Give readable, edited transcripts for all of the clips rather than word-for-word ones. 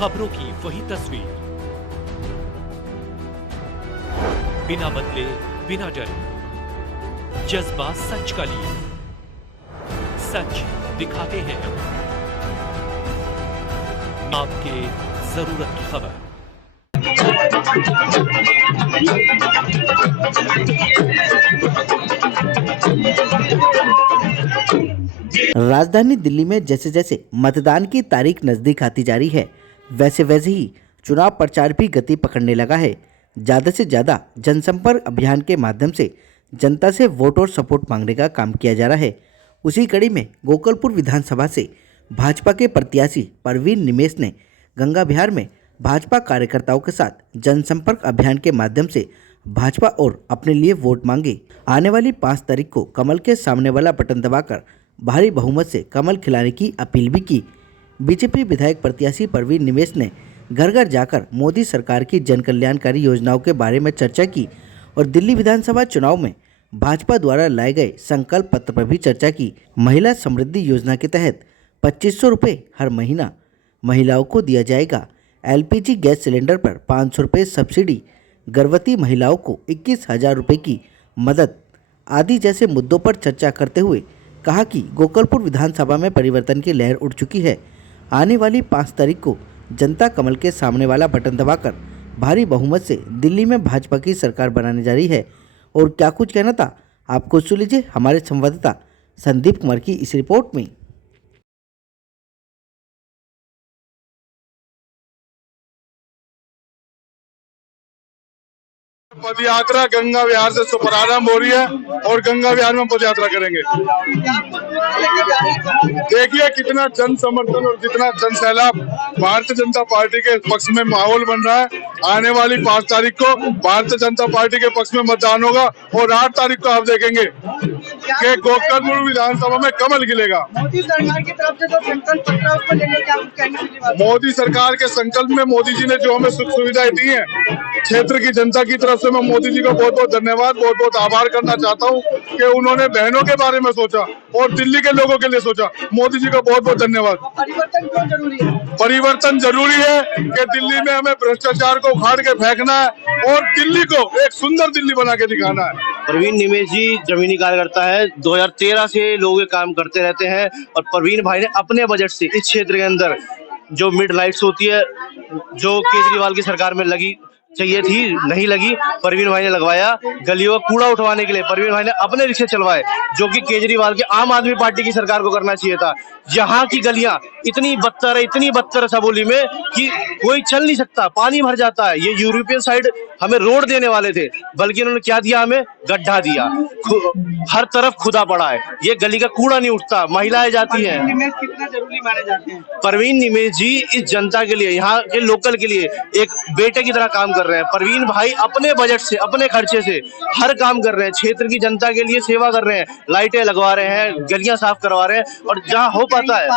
खबरों की वही तस्वीर, बिना बदले बिना डरे, जज्बा सच का लिए, सच दिखाते हैं आपके जरूरत की खबर। राजधानी दिल्ली में जैसे जैसे मतदान की तारीख नजदीक आती जा रही है, वैसे वैसे ही चुनाव प्रचार भी गति पकड़ने लगा है। ज़्यादा से ज़्यादा जनसंपर्क अभियान के माध्यम से जनता से वोट और सपोर्ट मांगने का काम किया जा रहा है। उसी कड़ी में गोकलपुर विधानसभा से भाजपा के प्रत्याशी परवीन निमेश ने गंगा विहार में भाजपा कार्यकर्ताओं के साथ जनसंपर्क अभियान के माध्यम से भाजपा और अपने लिए वोट मांगे। आने वाली 5 तारीख को कमल के सामने वाला बटन दबाकर भारी बहुमत से कमल खिलाने की अपील भी की। बीजेपी विधायक प्रत्याशी परवीन निमेश ने घर घर जाकर मोदी सरकार की जन कल्याणकारी योजनाओं के बारे में चर्चा की और दिल्ली विधानसभा चुनाव में भाजपा द्वारा लाए गए संकल्प पत्र पर भी चर्चा की। महिला समृद्धि योजना के तहत 2500 रुपये हर महीना महिलाओं को दिया जाएगा। LPG गैस सिलेंडर पर 500 रुपये सब्सिडी, गर्भवती महिलाओं को 21,000 रुपये की मदद आदि जैसे मुद्दों पर चर्चा करते हुए कहा कि गोकलपुर विधानसभा में परिवर्तन की लहर उठ चुकी है। आने वाली 5 तारीख को जनता कमल के सामने वाला बटन दबाकर भारी बहुमत से दिल्ली में भाजपा की सरकार बनाने जा रही है। और क्या कुछ कहना था, आपको सुन लीजिए हमारे संवाददाता संदीप कुमार की इस रिपोर्ट में। पद यात्रा गंगा विहार से प्रारंभ हो रही है और गंगा विहार में पद यात्रा करेंगे। देखिए कितना जन समर्थन और कितना जन सैलाब भारतीय जनता पार्टी के पक्ष में माहौल बन रहा है। आने वाली 5 तारीख को भारतीय जनता पार्टी के पक्ष में मतदान होगा और 8 तारीख को आप देखेंगे कि गोकलपुर विधानसभा में कमल खिलेगा। मोदी सरकार की तरफ से जो संकल्प पत्र है उसको लेने क्या कहना? मोदी सरकार के संकल्प में मोदी जी ने जो हमें सुख सुविधाएं दी हैं, क्षेत्र की जनता की तरफ से मैं मोदी जी को बहुत बहुत धन्यवाद, बहुत बहुत आभार करना चाहता हूं कि उन्होंने बहनों के बारे में सोचा और दिल्ली के लोगों के लिए सोचा। मोदी जी को बहुत बहुत धन्यवाद। परिवर्तन क्यों जरूरी है? परिवर्तन जरूरी है कि दिल्ली में हमें भ्रष्टाचार को उखाड़ के फेंकना है और दिल्ली को एक सुंदर दिल्ली बना के दिखाना है। परवीन निमेश जी जमीनी कार्यकर्ता है, 2013 से लोग ये काम करते रहते हैं और परवीन भाई ने अपने बजट से इस क्षेत्र के अंदर जो मिड लाइट्स होती है, जो केजरीवाल की सरकार में लगी चाहिए थी, नहीं लगी, परवीन भाई ने लगवाया। गलियों का कूड़ा उठवाने के लिए परवीन भाई ने अपने रिक्शे चलवाए, जो कि केजरीवाल के आम आदमी पार्टी की सरकार को करना चाहिए था। यहाँ की गलियां इतनी बदतर सबोली में कि कोई चल नहीं सकता, पानी भर जाता है। ये यूरोपियन साइड हमें रोड देने वाले थे, बल्कि इन्होंने क्या दिया, हमें गड्ढा दिया। हर तरफ खुदा पड़ा है, ये गली का कूड़ा नहीं उठता, महिलाएं जाती हैं। निमेश कितना जरूरी माने जाते हैं? परवीन निमेश जी इस जनता के लिए, यहाँ के लोकल के लिए एक बेटे की तरह काम कर रहे हैं। परवीन भाई अपने बजट से, अपने खर्चे से हर काम कर रहे हैं, क्षेत्र की जनता के लिए सेवा कर रहे हैं, लाइटें लगवा रहे हैं, गलियां साफ करवा रहे हैं और जहाँ हो पाता है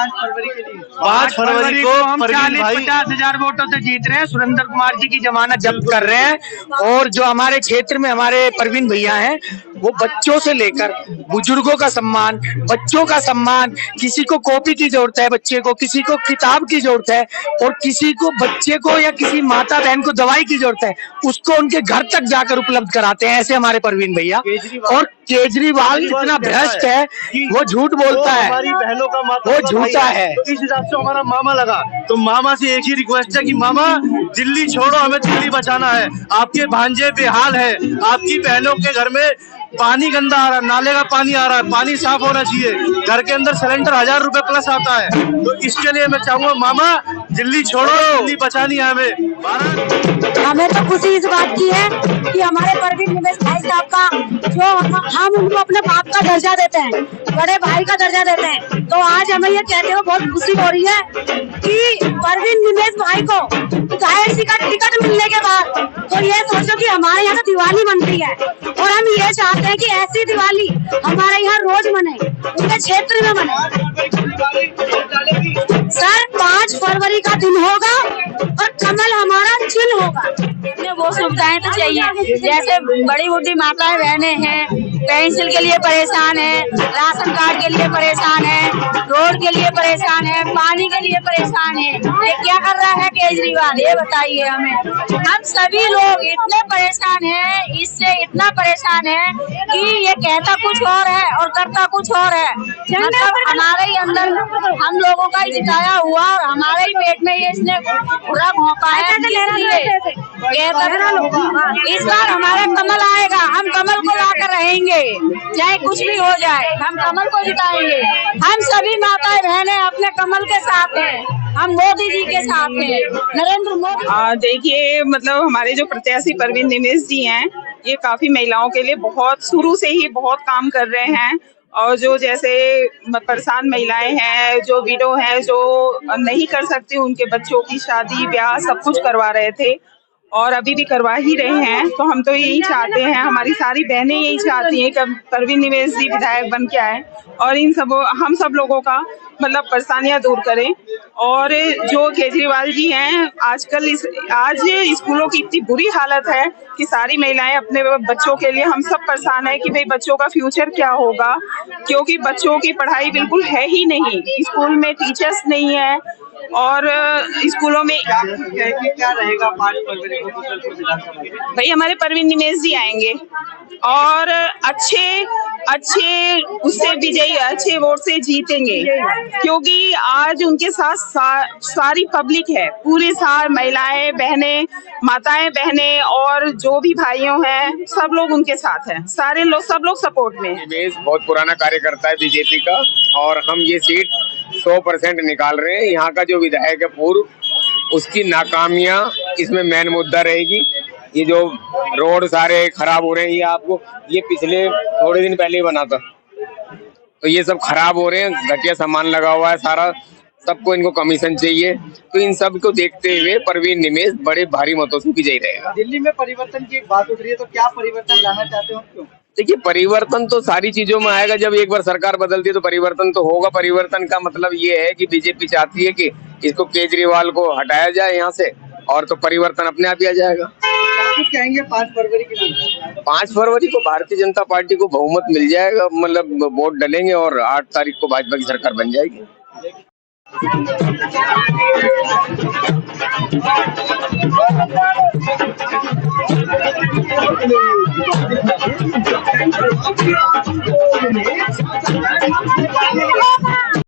5 फरवरी को हम 40-50,000 वोटों से जीत रहे हैं। सुरेंद्र कुमार जी की जमानत जब्त कर रहे हैं और जो हमारे क्षेत्र में हमारे परवीन भैया हैं, वो बच्चों से लेकर बुजुर्गों का सम्मान, बच्चों का सम्मान, किसी को कॉपी की जरूरत है बच्चे को, किसी को किताब की जरूरत है और किसी को बच्चे को या किसी माता बहन को दवाई की जरूरत है, उसको उनके घर तक जाकर उपलब्ध कराते हैं। ऐसे हमारे परवीन भैया। और केजरीवाल इतना भ्रष्ट है, वो झूठ बोलता है, हमारी बहनों का वो झूठा है। इस हिसाब से हमारा मामा लगा, तो मामा से एक ही रिक्वेस्ट है कि मामा दिल्ली छोड़ो, हमें दिल्ली बचाना है। आपके भांजे बेहाल है, आपकी बहनों के घर में पानी गंदा आ रहा है, नाले का पानी आ रहा है, पानी साफ होना चाहिए। घर के अंदर सिलेंडर 1000 रुपए प्लस आता है, तो इसके लिए मैं चाहूंगा मामा दिल्ली छोड़ो, दिल्ली बचानी है हमें तो खुशी इस बात की है कि हमारे परवीन निमेश भाई साहब का जो हम उनको अपने बाप का दर्जा देते हैं, बड़े भाई का दर्जा देते हैं, तो आज हमें ये कहते हुए बहुत खुशी हो रही है कि परवीन निमेश भाई को जाहिर सी का टिकट मिलने के बाद तो ये सोचो कि हमारे यहाँ तो दिवाली बन रही है और हम ये चाहते हैं कि ऐसी दिवाली हमारे यहाँ रोज मने, उनके क्षेत्र में मने। सर 5 फरवरी का दिन होगा और कमल हमारा चिन्ह होगा। वो सुविधाएं तो चाहिए। जैसे बड़ी बूढ़ी माताएं बहनें हैं, पेंसिल के लिए परेशान है, राशन कार्ड के लिए परेशान है, रोड के लिए परेशान है, पानी के लिए परेशान है। ये क्या कर रहा है केजरीवाल, ये बताइए हमें। हम सभी लोग इतने परेशान हैं, इससे इतना परेशान है कि ये कहता कुछ और है और करता कुछ और है। मतलब हमारे ही अंदर हम लोगों का ही जिताया हुआ और हमारे ही पेट में ये इसने पूरा घोंपा है। इस बार हमारा कमल आएगा, हम कमल को लाकर रहेंगे, चाहे कुछ भी हो जाए, हम कमल को जिताएंगे। हम सभी माताएं बहनें अपने कमल के साथ हैं, हम मोदी जी के साथ हैं, नरेंद्र मोदी। देखिए, मतलब हमारे जो प्रत्याशी परवीन निमेश जी हैं, ये काफी महिलाओं के लिए बहुत शुरू से ही बहुत काम कर रहे हैं। और जो जैसे परेशान महिलाएं हैं, जो विडो हैं, जो नहीं कर सकती, उनके बच्चों की शादी ब्याह सब कुछ करवा रहे थे और अभी भी करवा ही रहे हैं। तो हम तो यही चाहते हैं, हमारी सारी बहनें यही चाहती हैं कि परवीन निमेश जी विधायक बन के आए और हम सब लोगों का मतलब परेशानियां दूर करें। और जो केजरीवाल जी हैं, आज स्कूलों की इतनी बुरी हालत है कि सारी महिलाएं अपने बच्चों के लिए, हम सब परेशान है कि भाई बच्चों का फ्यूचर क्या होगा, क्योंकि बच्चों की पढ़ाई बिल्कुल है ही नहीं, स्कूल में टीचर्स नहीं है और स्कूलों में क्या रहेगा 5 फरवरी को? भाई हमारे परवीन निमेश जी आएंगे और अच्छे उससे विजयी, अच्छे वोट से जीतेंगे, क्योंकि आज उनके साथ सारी पब्लिक है, पूरी सारी महिलाएं बहनें, माताएं बहनें और जो भी भाइयों हैं, सब लोग उनके साथ हैं, सारे लोग, सब लोग सपोर्ट में हैं। निमेश बहुत पुराना कार्यकर्ता है बीजेपी का और हम ये सीट 100% निकाल रहे हैं। यहाँ का जो विधायक है पूर्व, उसकी नाकामियां इसमें मेन मुद्दा रहेगी। ये जो रोड सारे खराब हो रहे हैं, ये पिछले थोड़े दिन पहले ही बना था, तो ये सब खराब हो रहे हैं, घटिया सामान लगा हुआ है सारा, सबको इनको कमीशन चाहिए। तो इन सब को देखते हुए परवीन निमेश बड़े भारी मतों से विजयी रहेगा। दिल्ली में परिवर्तन की एक बात उठ रही है, तो क्या परिवर्तन लाना चाहते हो, क्यों? देखिए, परिवर्तन तो सारी चीजों में आएगा। जब एक बार सरकार बदलती है तो परिवर्तन तो होगा। परिवर्तन का मतलब ये है कि बीजेपी चाहती है कि इसको केजरीवाल को हटाया जाए यहाँ से, और तो परिवर्तन अपने आप ही आ जाएगा। कुछ कहेंगे 5 फरवरी के लिए? 5 फरवरी को भारतीय जनता पार्टी को बहुमत मिल जाएगा, मतलब वोट डलेंगे और 8 तारीख को भाजपा की सरकार बन जाएगी।